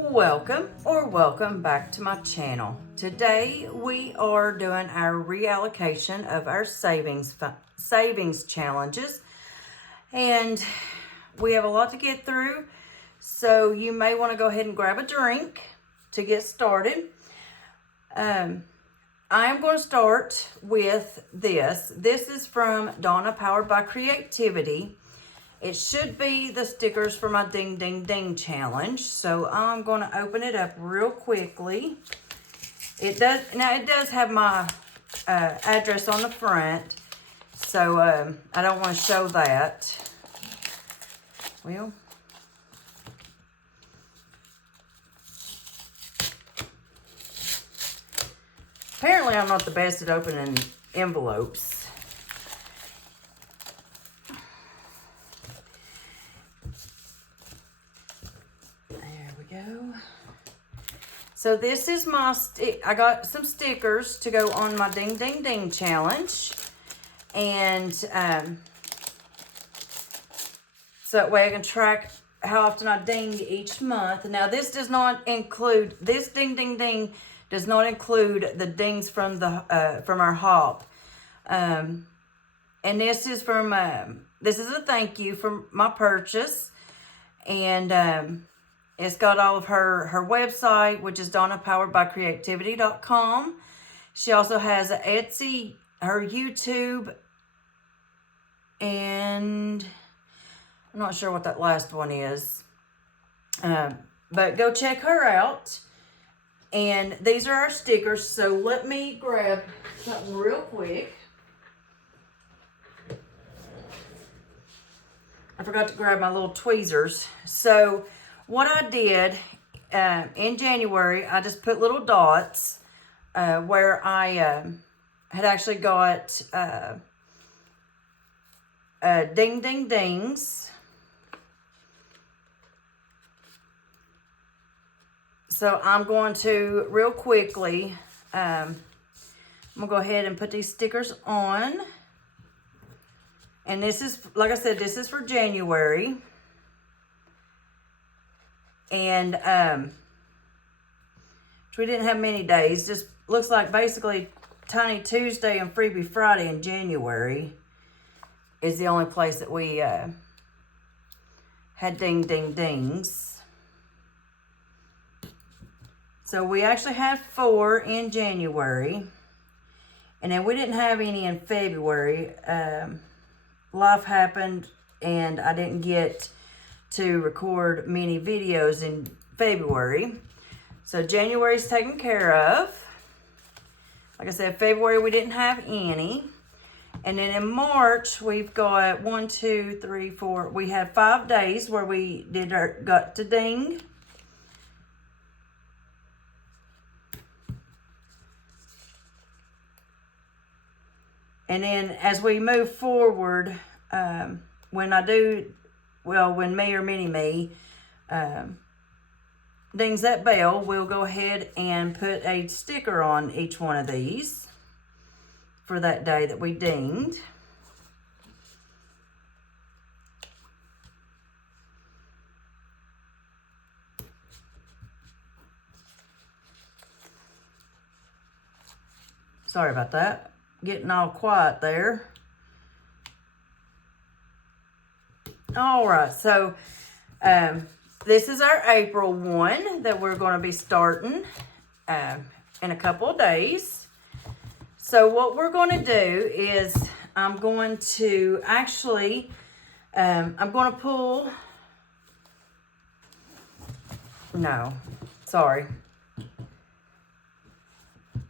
Welcome back to my channel. Today we are doing our reallocation of our savings challenges, and we have a lot to get through, so you may want to go ahead and grab a drink to get started. I am going to start with this. This is from Donna, powered by Creativity. It should be the stickers for my Ding Ding Ding challenge. So I'm going to open it up real quickly. It does have my address on the front. So I don't want to show that. Well, apparently I'm not the best at opening envelopes. So this is my I got some stickers to go on my Ding Ding Ding challenge, and so that way I can track how often I ding each month. Now this does not include, this Ding Ding Ding does not include the dings from the from our hop, and this is from this is a thank you for my purchase, and it's got all of her website, which is donnapoweredbycreativity.com. She also has an Etsy, her YouTube, and I'm not sure what that last one is. But go check her out. And these are our stickers. So let me grab something real quick. I forgot to grab my little tweezers. So what I did in January, I just put little dots where I had actually got Ding Ding Dings. So I'm going to, real quickly, I'm going to go ahead and put these stickers on. And this is, like I said, this is for January. And we didn't have many days. Just looks like basically Tiny Tuesday and Freebie Friday in January is the only place that we had Ding Ding Dings. So we actually had 4 in January, and then we didn't have any in February. Life happened, and I didn't get to record many videos in February. So January's taken care of. Like I said, February we didn't have any. And then in March we've got 1, 2, 3, 4. We had 5 days where we got to ding. And then as we move forward, when me or mini-me dings that bell, we'll go ahead and put a sticker on each one of these for that day that we dinged. Sorry about that. Getting all quiet there. All right, so this is our April one that we're going to be starting in a couple of days. So what we're going to do is I'm going to actually, I'm going to pull, no, sorry.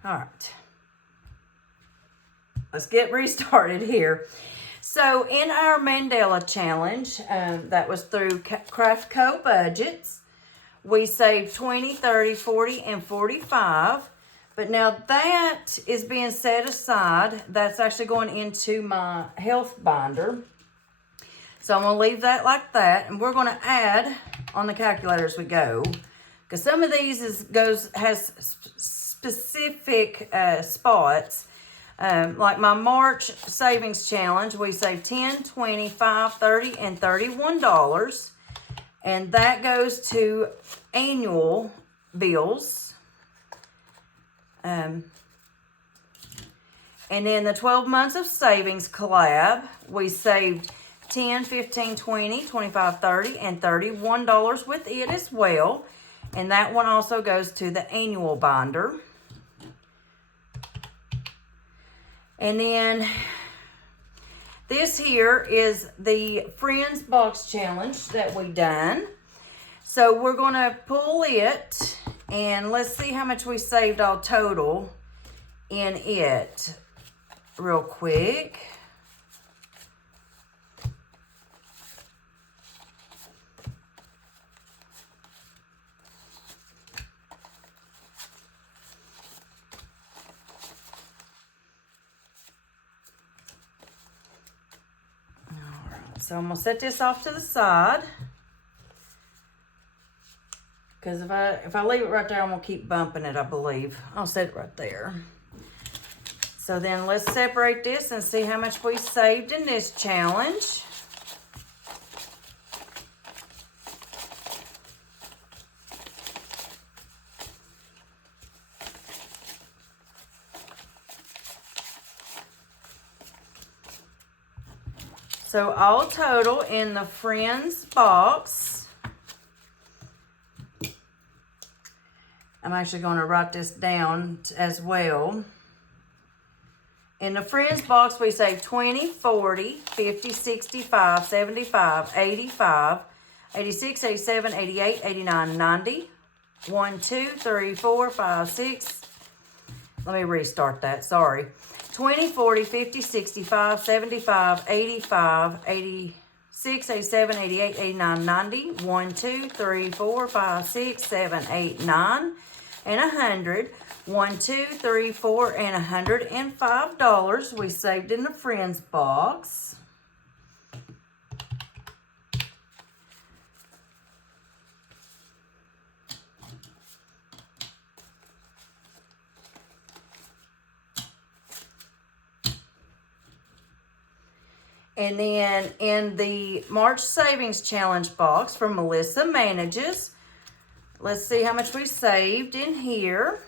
All right. Let's get restarted here. So in our Mandela challenge, that was through Craft Co budgets, we saved 20, 30, 40, and 45. But now that is being set aside. That's actually going into my health binder. So I'm going to leave that like that. And we're going to add on the calculator as we go. Because some of these has specific spots. Like my March savings challenge, we saved $10, $20, $5, $30, and $31. And that goes to annual bills. And then the 12 months of savings collab, we saved $10, $15, $20, $25, $30, and $31 with it as well. And that one also goes to the annual binder. And then this here is the Friends Box Challenge that we done. So we're going to pull it and let's see how much we saved all total in it real quick. So I'm going to set this off to the side. Because if I leave it right there, I'm going to keep bumping it, I believe. I'll set it right there. So then let's separate this and see how much we saved in this challenge. So all total in the Friends box, I'm actually going to write this down as well. In the Friends box, we save 20, 40, 50, 65, 75, 85, 86, 87, 88, 89, 90. 1, 2, 3, 4, 5, 6. Let me restart that, sorry. 20, 40, 50, 65, 75, 85, 86, 87, 88, 89, 90. 1, 2, 3, 4, 5, 6, 7, 8, 9, and 100. 1, 2, 3, 4, and $105 we saved in the Friends box. And then in the March Savings Challenge box from Melissa Manages, let's see how much we saved in here.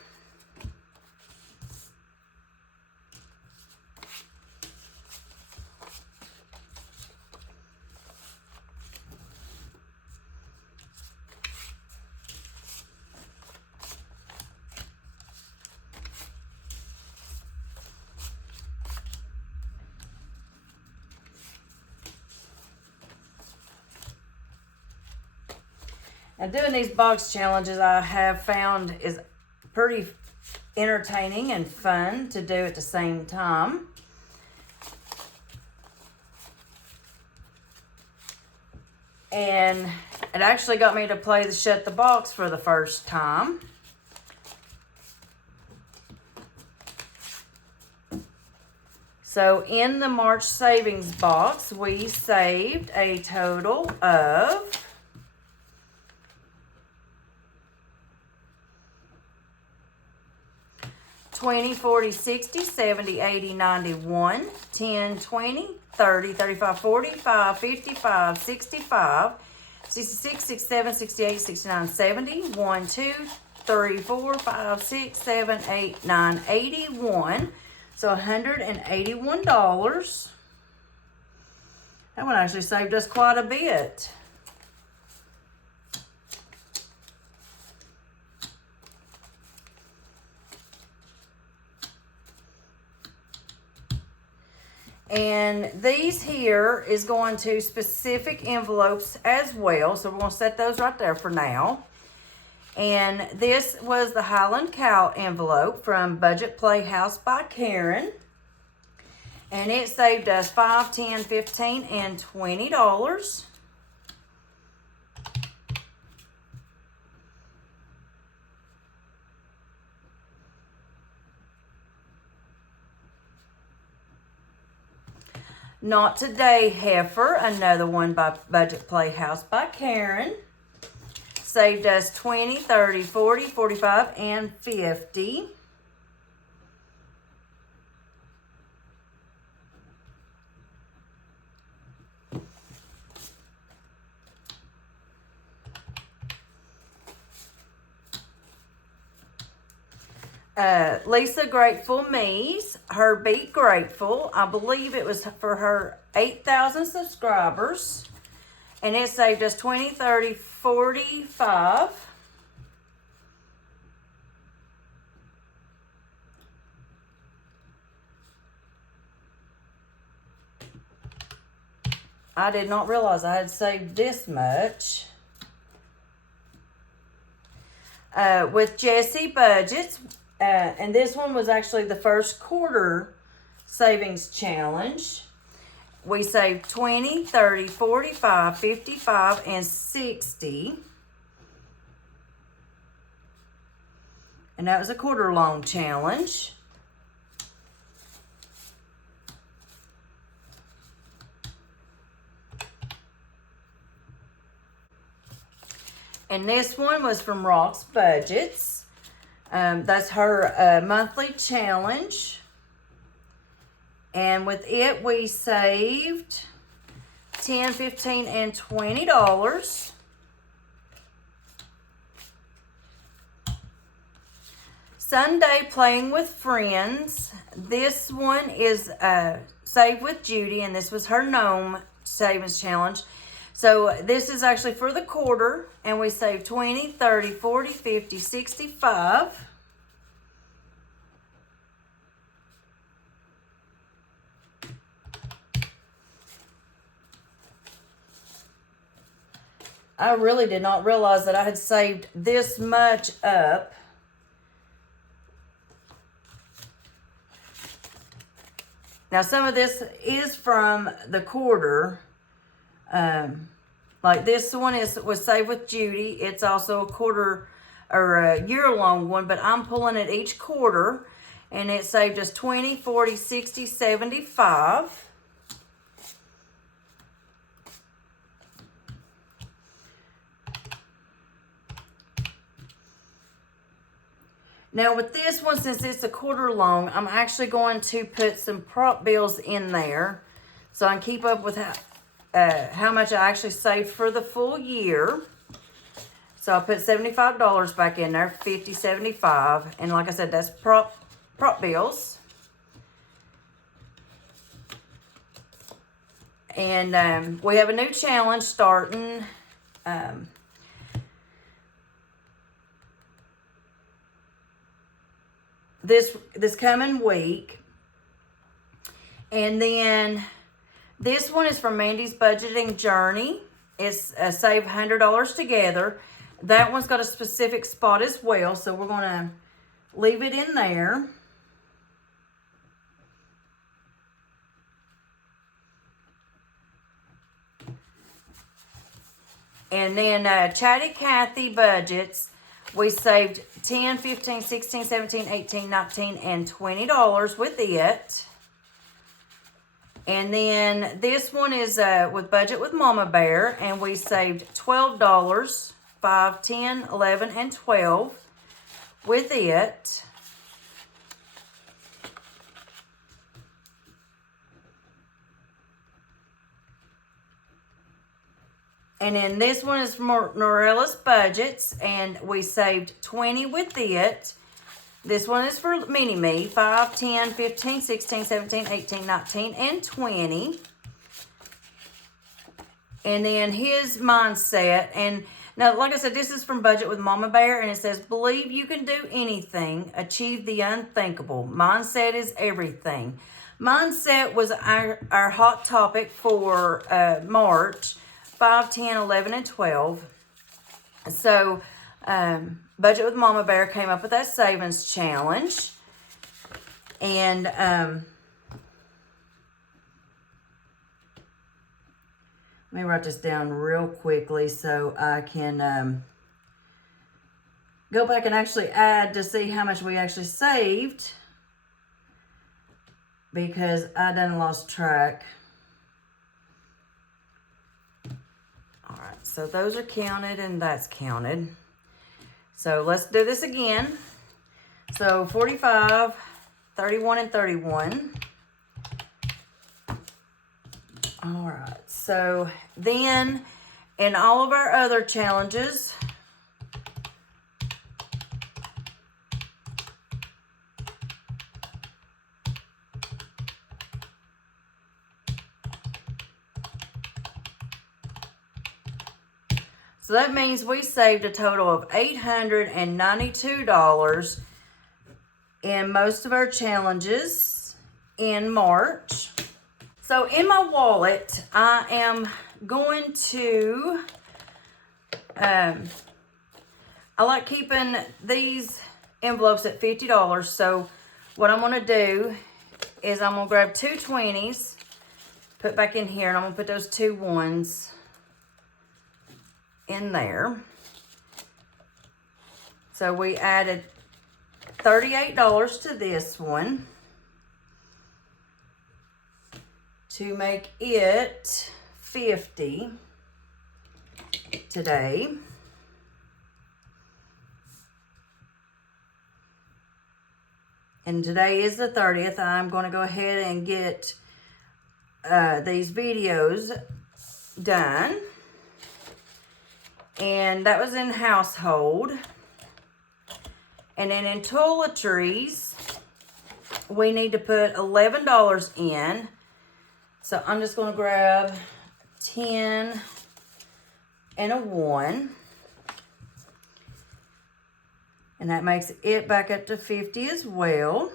Now, doing these box challenges I have found is pretty entertaining and fun to do at the same time. And it actually got me to play the Shut the Box for the first time. So in the March Savings box, we saved a total of $20, $40, $60, $70, $80, $91, $10, $20, $30, $35, $45, $55, $65, $66, $67, $68, $69, $70, $1, $2, $3, $4, $5, $6, $7, $8, $9, $81. So $181. That one actually saved us quite a bit. And these here is going to specific envelopes as well. So we're going to set those right there for now. And this was the Highland Cow envelope from Budget Playhouse by Karen. And it saved us $5, $10, $15, and $20. Not Today Heifer, another one by Budget Playhouse by Karen. Saved us 20, 30, 40, 45, and 50. Lisa Grateful Me's, her Be Grateful. I believe it was for her 8,000 subscribers. And it saved us 20, 30, 45. I did not realize I had saved this much. With Jessie Budgets, and this one was actually the first quarter savings challenge. We saved 20, 30, 45, 55, and 60. And that was a quarter long challenge. And this one was from Rock's Budgets. That's her monthly challenge. And with it, we saved $10, $15, and $20. Sunday Playing with Friends. This one is Save with Judy, and this was her gnome savings challenge. So this is actually for the quarter, and we saved 20, 30, 40, 50, 65. I really did not realize that I had saved this much up. Now, some of this is from the quarter. Like this one was Save with Judy. It's also a quarter or a year-long one, but I'm pulling it each quarter, and it saved us 20, 40, 60, 75. Now with this one, since it's a quarter long, I'm actually going to put some prop bills in there so I can keep up with how much I actually saved for the full year. So I put $75 back in there, 50, 75. And like I said, that's prop bills. And we have a new challenge starting this coming week. And then this one is from Mandy's Budgeting Journey. It's save $100 together. That one's got a specific spot as well, so we're going to leave it in there. And then Chatty Cathy Budgets, we saved $10, $15, $16, $17, $18, $19, and $20 with it. And then this one is with Budget with Mama Bear, and we saved $12, $5, $10, $11, and $12 with it. And then this one is from Norella's Budgets, and we saved $20 with it. This one is for Mini-Me, 5, 10, 15, 16, 17, 18, 19, and 20. And then his mindset. And now, like I said, this is from Budget with Mama Bear, and it says, believe you can do anything, achieve the unthinkable. Mindset is everything. Mindset was our hot topic for March, 5, 10, 11, and 12. So, Budget with Mama Bear came up with that savings challenge. And let me write this down real quickly so I can go back and actually add to see how much we actually saved, because I done lost track. All right, so those are counted and that's counted. So let's do this again. So 45, 31, and 31. All right, so then in all of our other challenges, So that means we saved a total of $892 in most of our challenges in March. So in my wallet, I am going to, I like keeping these envelopes at $50. So what I'm going to do is I'm going to grab 2 20s, put back in here, and I'm going to put those 2 ones in there. So we added $38 to this one to make it $50 today. And today is the 30th. I'm going to go ahead and get these videos done. And that was in household. And then in toiletries, we need to put $11 in. So I'm just going to grab 10 and a 1. And that makes it back up to 50 as well.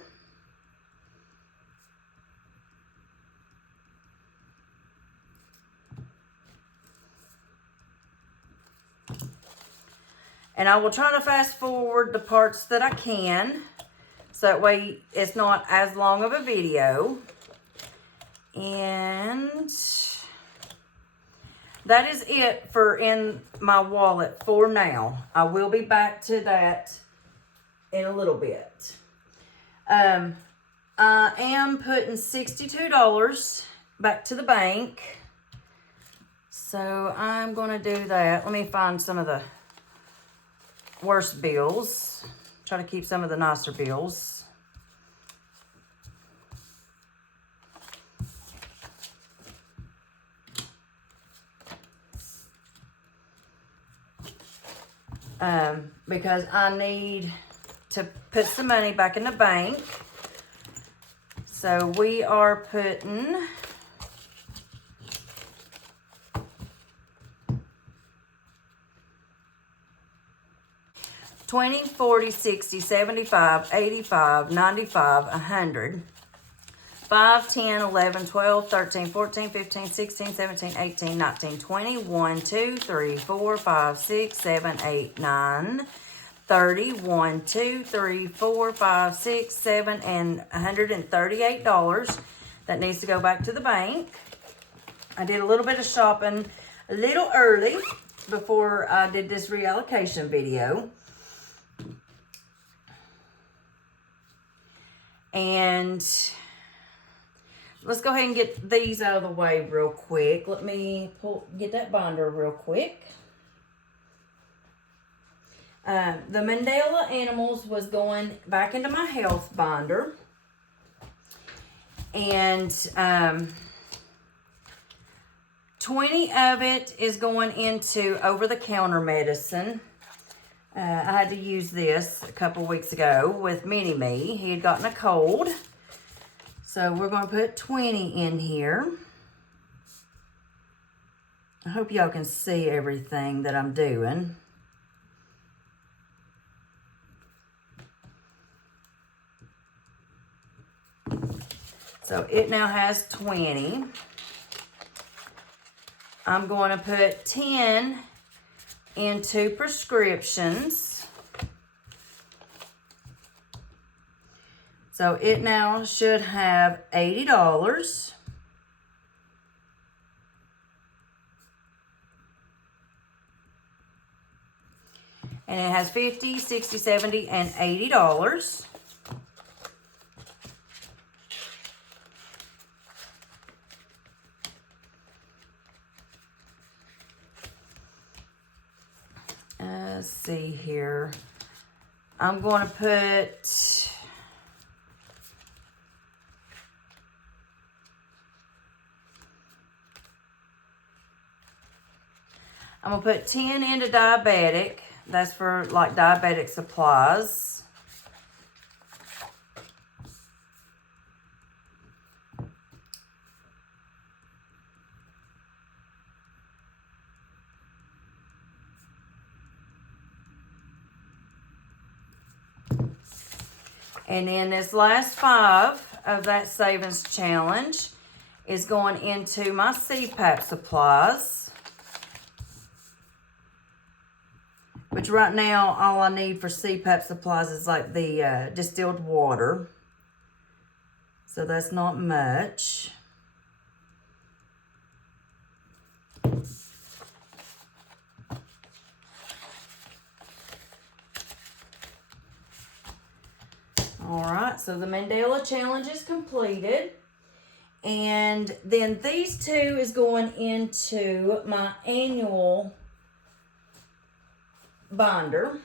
And I will try to fast forward the parts that I can, so that way it's not as long of a video. And that is it for in my wallet for now. I will be back to that in a little bit. I am putting $62 back to the bank. So I'm going to do that. Let me find some of the worst bills. Try to keep some of the nicer bills. Because I need to put some money back in the bank. So we are putting $20, $40, $60, $75, $85, $95, $100, $5, $10, $11, $12, $13, $14, $15, $16, $17, $18, $19, $20, $1, $2, $3, $4, $5, $6, $7, $8, $9, $30, $1, $2, $3, $4, $5, $6, $7, and $138 that needs to go back to the bank. I did a little bit of shopping a little early before I did this reallocation video. And let's go ahead and get these out of the way real quick. Let me get that binder real quick. The Mandela Animals was going back into my health binder. And 20 of it is going into over-the-counter medicine. I had to use this a couple weeks ago with Mini-Me. He had gotten a cold. So we're going to put 20 in here. I hope y'all can see everything that I'm doing. So it now has 20. I'm going to put 10 into prescriptions. So it now should have $80. And it has $50, $60, $70, and $80. Let's see here. I'm going to put I'm going to put 10 into diabetic. That's for like diabetic supplies. And then this last 5 of that savings challenge is going into my CPAP supplies. Which right now, all I need for CPAP supplies is like the distilled water. So that's not much. Alright, so the Mandela challenge is completed. And then these 2 is going into my annual binder.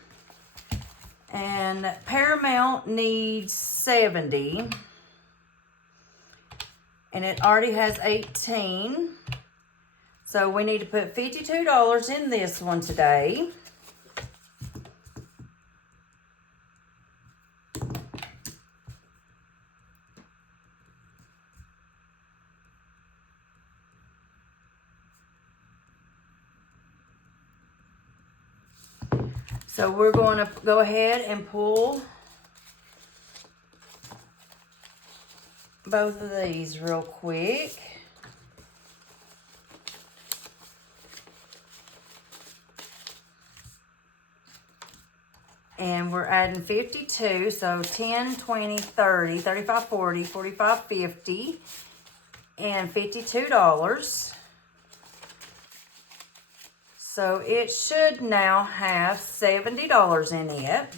And Paramount needs 70. And it already has 18. So we need to put $52 in this one today. So we're going to go ahead and pull both of these real quick. And we're adding 52, so 10, 20, 30, 35, 40, 45, 50, and $52. So it should now have $70 in it.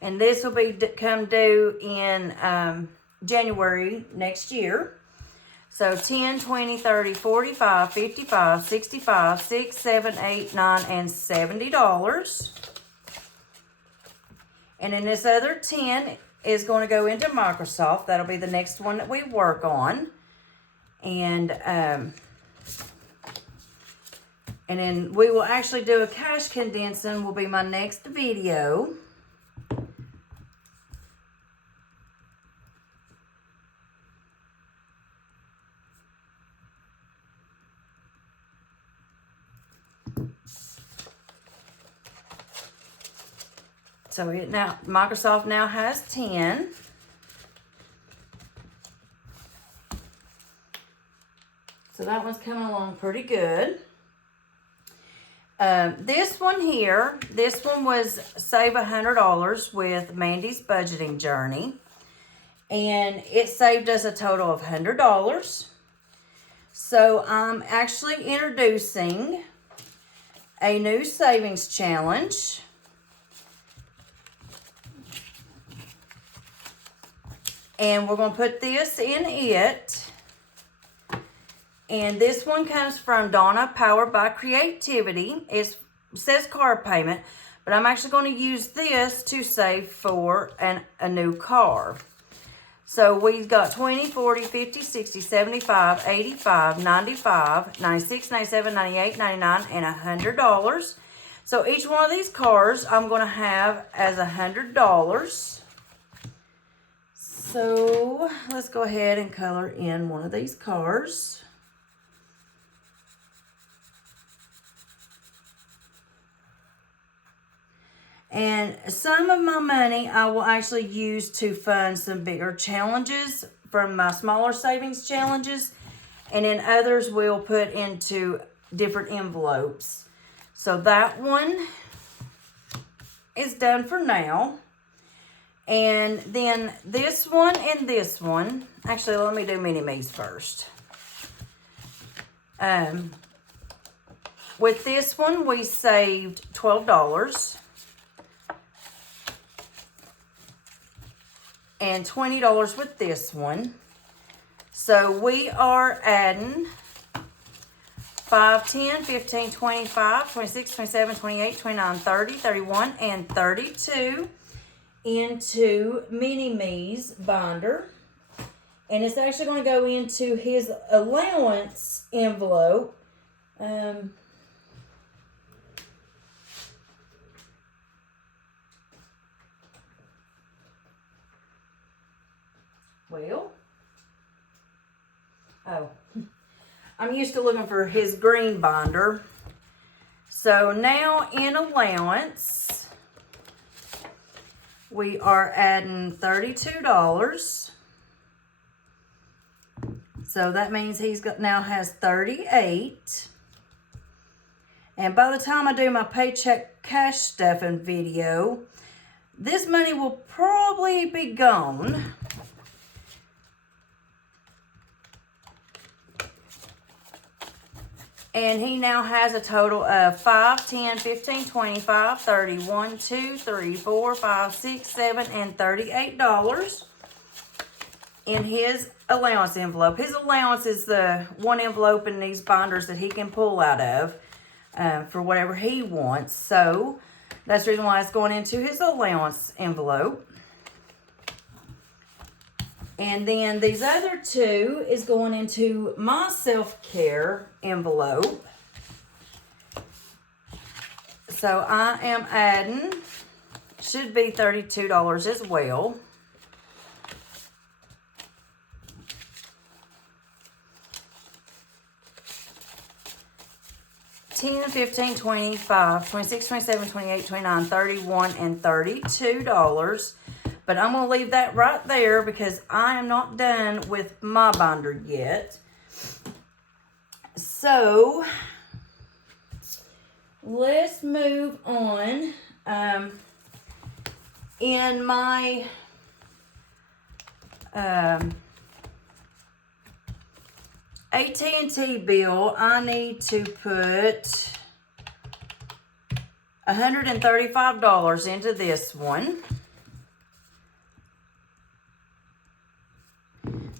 And this will be come due in January next year. So 10, 20, 30, 45, 55, 65, 6, 7, 8, 9, and $70. And then this other 10 is going to go into Microsoft. That'll be the next one that we work on. And then we will actually do a cash condensing will be my next video. So Microsoft now has 10. So that one's coming along pretty good. This one here, this one was Save $100 with Mandy's Budgeting Journey. And it saved us a total of $100. So I'm actually introducing a new savings challenge. And we're going to put this in it. And this one comes from Donna, powered by creativity. It says car payment, but I'm actually going to use this to save for a new car. So we've got 20, 40, 50, 60, 75, 85, 95, 96, 97, 98, 99, and $100. So each one of these cars I'm going to have as $100. So let's go ahead and color in one of these cars. And some of my money I will actually use to fund some bigger challenges from my smaller savings challenges. And then others we'll put into different envelopes. So that one is done for now. And then this one and this one. Actually, let me do mini-me's first. With this one, we saved $12. And $20 with this one. So we are adding 5, 10, 15, 25, 26, 27, 28, 29, 30, 31, and 32 into Mini-Me's binder. And it's actually going to go into his allowance envelope. I'm used to looking for his green binder. So now in allowance, we are adding $32. So that means now has 38. And by the time I do my paycheck cash stuffing video, this money will probably be gone. And he now has a total of 5, 10, 15, 25, 30, 1, 2, 3, 4, 5, 6, 7, and $38 in his allowance envelope. His allowance is the one envelope in these binders that he can pull out of for whatever he wants. So that's the reason why it's going into his allowance envelope. And then these other two is going into my self-care envelope. So I am adding, should be $32 as well. $10, $15, $25, $26, $27, $28, $29, $31, and $32. But I'm going to leave that right there because I am not done with my binder yet. So, let's move on. In my AT&T bill, I need to put $135 into this one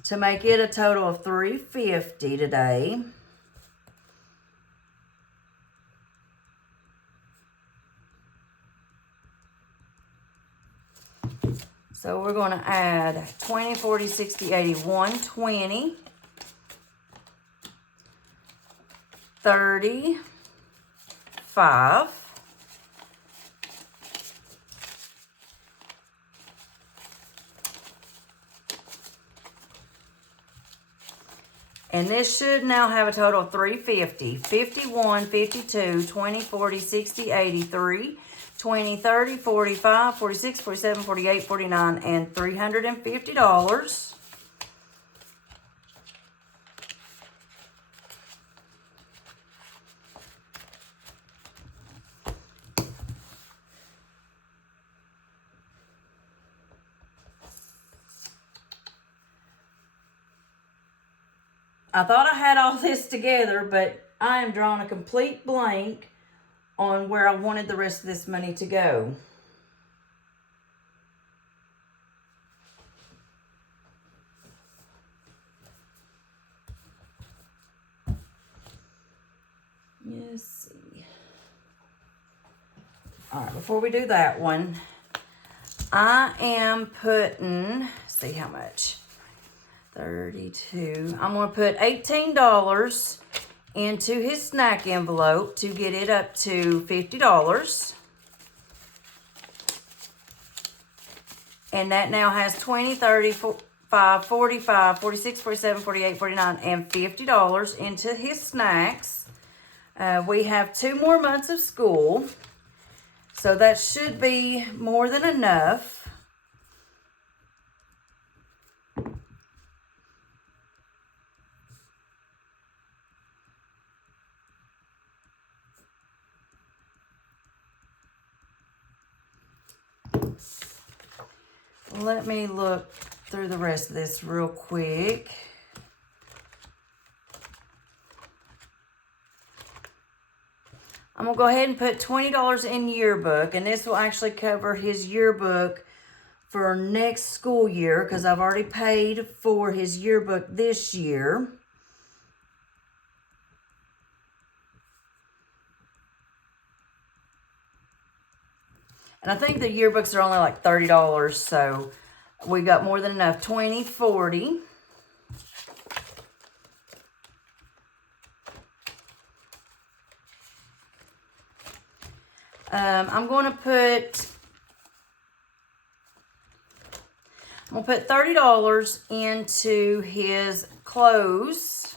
to make it a total of $350 today. So we're going to add 20, 40, 60, 80, 120, 35, and this should now have a total of $350, 51, 52, 20, 40, 60, 83, 20, 30, 45, 46, 47, 48, 49, and $350. I thought I had all this together, but I am drawing a complete blank on where I wanted the rest of this money to go. Let's see. All right, before we do that one, I am putting, let's see how much, 32. I'm going to put $18 into his snack envelope to get it up to $50. And that now has 20, 30, 45, 46, 47, 48, 49, and $50 into his snacks. We have 2 more months of school, so that should be more than enough. Let me look through the rest of this real quick. I'm going to go ahead and put $20 in yearbook, and this will actually cover his yearbook for next school year because I've already paid for his yearbook this year. And I think the yearbooks are only like $30, so we got more than enough. 20, 40. I'm going to put $30 into his clothes.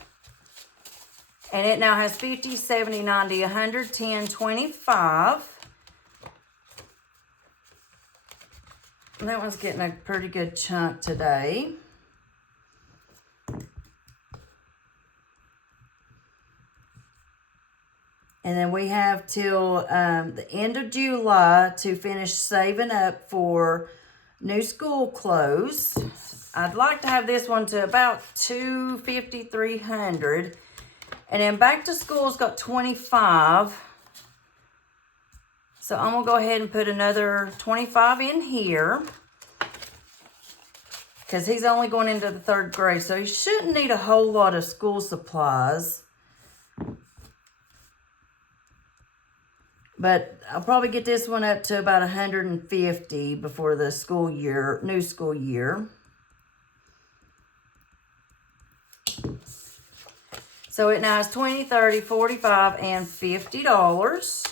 And it now has 50, 70, 90, 110, 25. That one's getting a pretty good chunk today. And then we have till the end of July to finish saving up for new school clothes. I'd like to have this one to about $250, $300. And then back to school's got 25. So I'm going to go ahead and put another 25 in here. Because he's only going into the 3rd grade. So he shouldn't need a whole lot of school supplies. But I'll probably get this one up to about 150 before the school year, new school year. So it now is $20, $30, $45, and $50.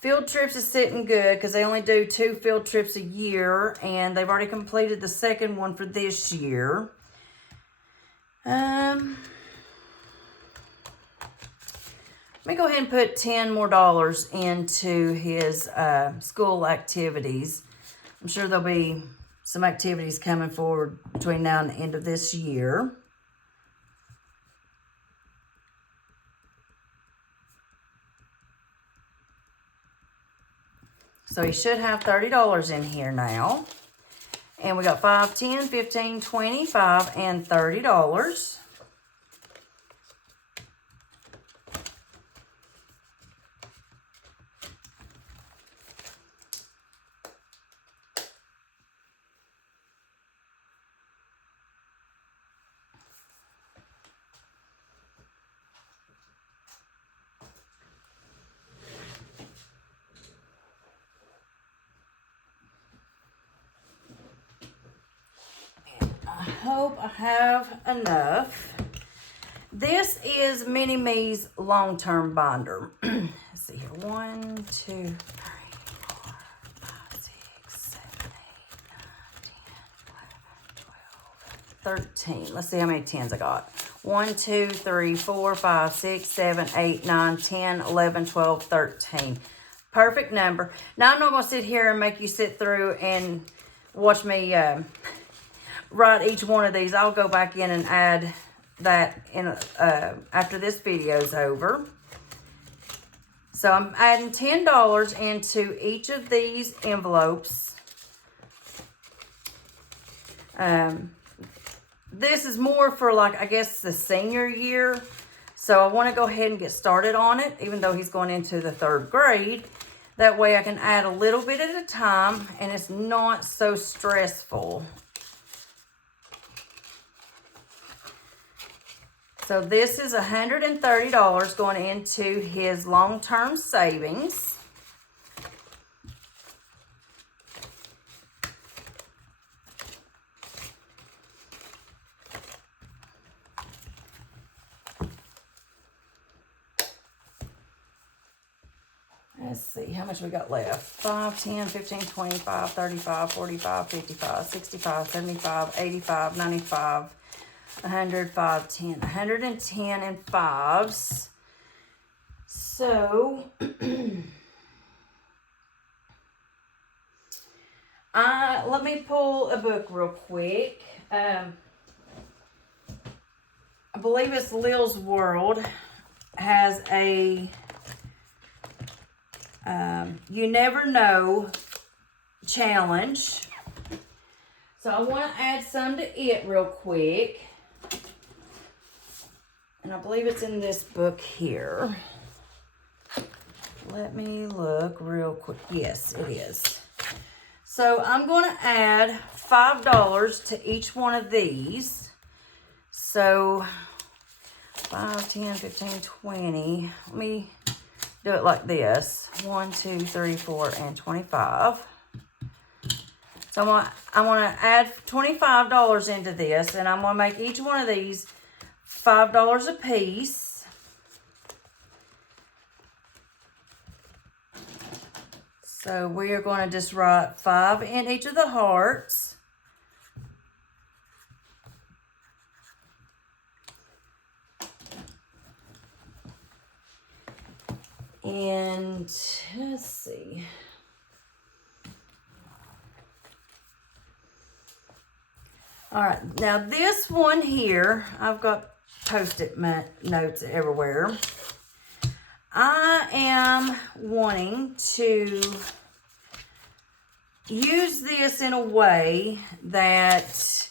Field trips is sitting good because they only do 2 field trips a year, and they've already completed the 2nd one for this year. Let me go ahead and put $10 more into his school activities. I'm sure there'll be some activities coming forward between now and the end of this year. So he should have $30 in here now. And we got $5, $10, $15, $25, and $30. I hope I have enough. This is Mini Me's long-term binder. Let's see here. 1, 2, 3, 4, 5, 6, 7, 8, 9, 10, 11, 12, 13. Let's see how many 10s I got. 1, 2, 3, 4, 5, 6, 7, 8, 9, 10, 11, 12, 13. Perfect number. Now, I'm not going to sit here and make you sit through and watch me write each one of these. I'll go back in and add that in after this video's over. So I'm adding $10 into each of these envelopes. This is more for, like, I guess the senior year. So I want to go ahead and get started on it, even though he's going into the 3rd grade. That way I can add a little bit at a time and it's not so stressful. So this is $130 going into his long-term savings. Let's see how much we got left. 5, 10, 15, 25, 35, 45, 55, 65, 75, 85, 95. 100, 5, 10, 110 in 5s. So, let me pull a book real quick. I believe it's Lil's World has a You Never Know challenge. So I want to add some to it real quick. And I believe it's in this book here. Let me look real quick. Yes, it is. So I'm going to add $5 to each one of these. So 5, 10, 15, 20. Let me do it like this. 1, 2, 3, 4, and 25. So I'm going to add $25 into this, and I'm going to make each one of these $5 a piece. So we are going to just write 5 in each of the hearts. And let's see. All right, now this one here, I've got Post-it notes everywhere. I am wanting to use this in a way that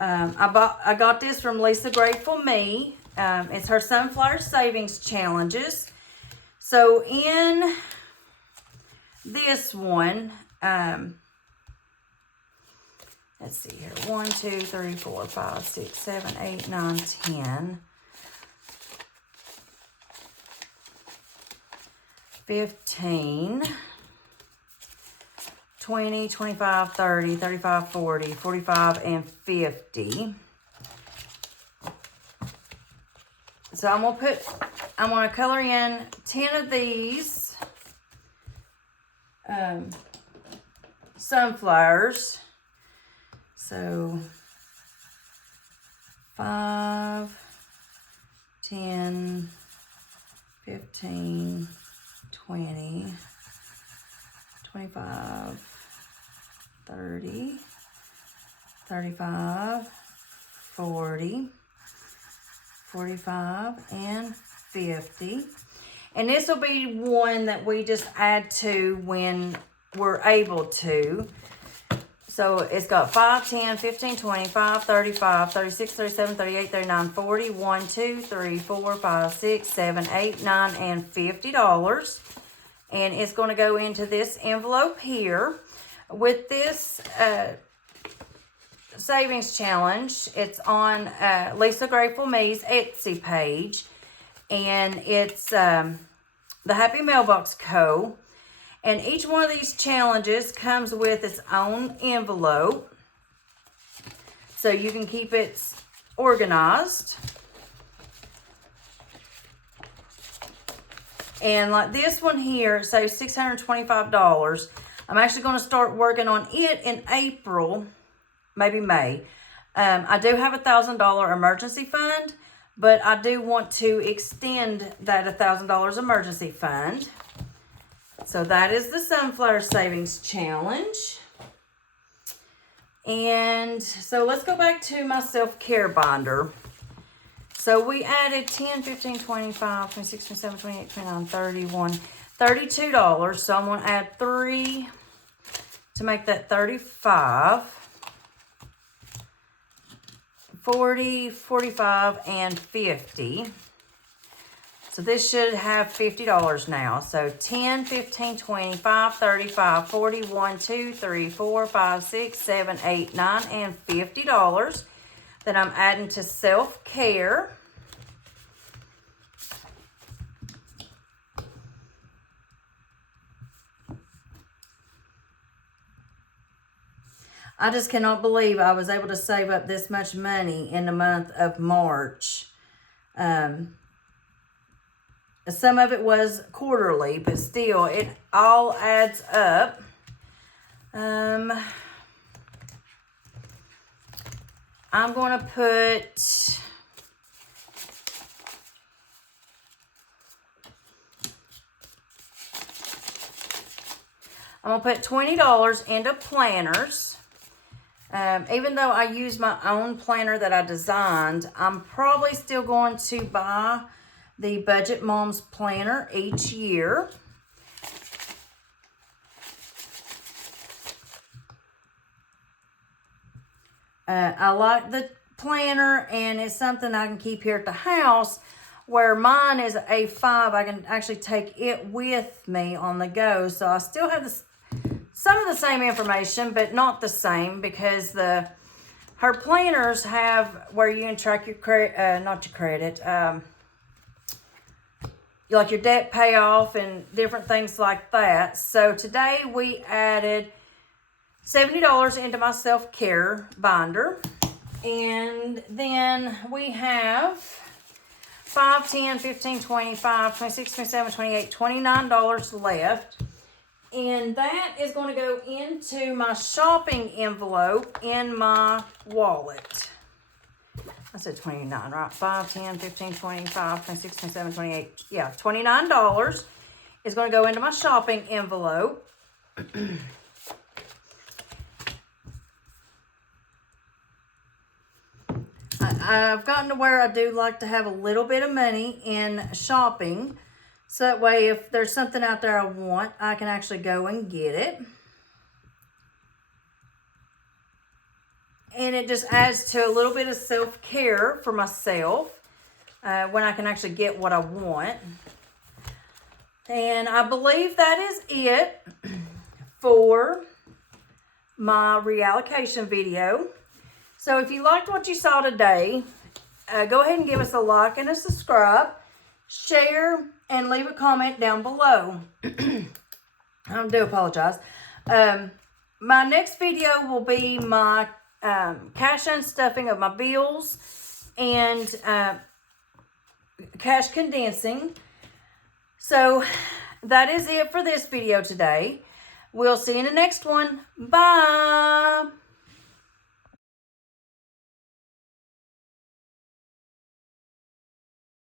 I got this from Lisa Grateful Me. It's her Sunflower Savings Challenges. So in this one, let's see here, 1, 2, 3, 4, 5, 6, 7, 8, 9, 10, 15, 20, 25, 30, 35, 40, 45, and 50. So I'm gonna color in 10 of these sunflowers. So 5, 10, 15, 20, 25, 30, 35, 40, 45, and 50. And this will be one that we just add to when we're able to. So it's got 5, 10, 15, 25, 35, 36, 37, 38, 39, 40, 1, 2, 3, 4, 5, 6, 7, 8, 9, and $50. And it's going to go into this envelope here. With this savings challenge, it's on Lisa Grateful Me's Etsy page. And it's the Happy Mailbox Co. And each one of these challenges comes with its own envelope, so you can keep it organized. And like this one here, so $625. I'm actually going to start working on it in April, maybe May. I do have a $1,000 emergency fund, but I do want to extend that $1,000 emergency fund. So that is the Sunflower Savings Challenge. And so let's go back to my self-care binder. So we added 10, 15, 25, 26, 27, 28, 29, 31, $32. So I'm going to add 3 to make that 35, 40, 45, and 50. So this should have $50 now. So 10, 15, 25, 35, 40, 1, 2, 3, 4, 5, 6, 7, 8, 9, and $50 that I'm adding to self-care. I just cannot believe I was able to save up this much money in the month of March. Some of it was quarterly, but still, it all adds up. I'm going to put $20 into planners. Even though I use my own planner that I designed, I'm probably still going to buy the Budget Moms planner each year. I like the planner, and it's something I can keep here at the house, where mine is A5. I can actually take it with me on the go. So I still have some of the same information, but not the same, because her planners have where you can track your credit, not your credit, like your debt payoff and different things like that. So today we added $70 into my self-care binder. And then we have 5, 10, 15, 25, 26, 27, 28, $29 left. And that is going to go into my shopping envelope in my wallet. I said 29, right? 5, 10, 15, 25, 26, 27, 28. Yeah, $29 is going to go into my shopping envelope. I've gotten to where I do like to have a little bit of money in shopping. So that way, if there's something out there I want, I can actually go and get it. And it just adds to a little bit of self-care for myself when I can actually get what I want. And I believe that is it for my reallocation video. So if you liked what you saw today, go ahead and give us a like and a subscribe, share, and leave a comment down below. I do apologize. My next video will be my cash unstuffing of my bills and cash condensing. So that is it for this video today. We'll see you in the next one. Bye.